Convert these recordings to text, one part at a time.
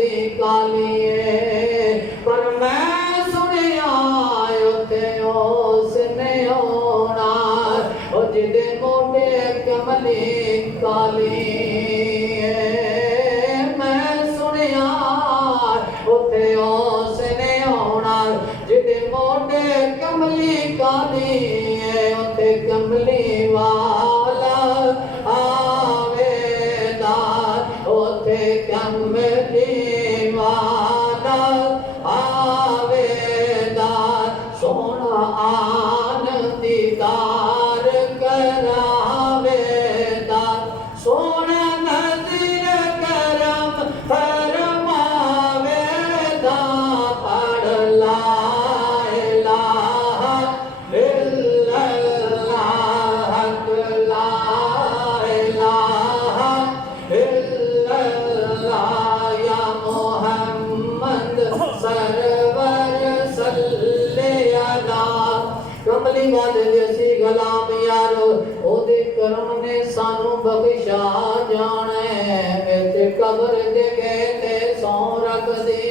दी काली है पर मैं सुनिया उते उसने होना ओ जिदे मोटे कमली काली है मैं सुनिया उते उसने होना जिदे मोटे कमली काली है उते कमली वाला आवेदा उते कमली वाला आवेदा सोना आन दीदार करावेदा सोना नज़ीर करम फरमावेदा पढ़ ला इलाहा इल्लल्लाह ला इलाहा इल्लल्लाह या मोहम्मद सरवर सल्ले अला कमली वाले देसी गुलाम यारो ओदे करम ने सानू बख्शा जाने विच कब्र दे कहते सौ रख दे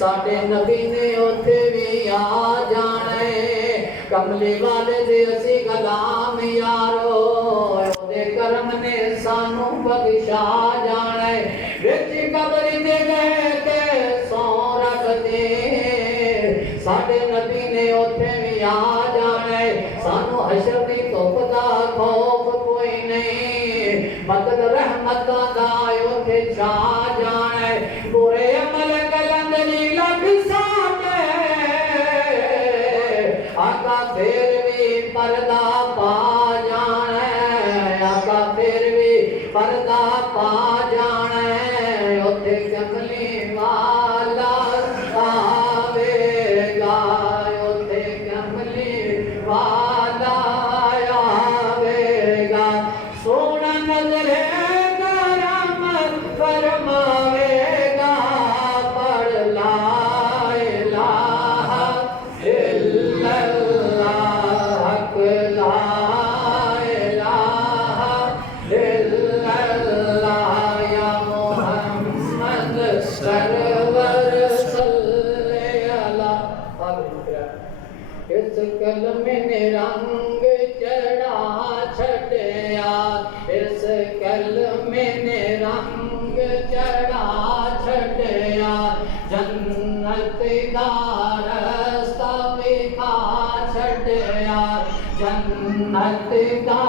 साडे नबी ने उथे भी आ जाने कमली वाले देसी गुलाम यारो ओदे करम ने सानू बख्शा जाने विच कब्र दे कहते सौ रख दे साडे नबी ने उथे भी आ जाने सानू हशर दी धुप दा खौफ कोई नहीं बदल रहमत दा उथे छा जाने बुरे अमल कलंद नी लग साडे आका फिर भी पर्दा पा जाने आका फिर भी पर्दा पा जाने उथे कमली वाला आवेगा उथे कमली वाला आवेगा सोना नजरे करम फरमावेगा पढ़ ला इलाहा इल्लल्लाह ला इलाहा इल्लल्लाह या मोहम्मद सरवर सल्ले अला इस कलमे ने रंग चढ़ा छड़िया इस कलमे ने रंग चढ़ा छड़िया जन्नत दा रास्ता विखा छड़िया जन्नत दा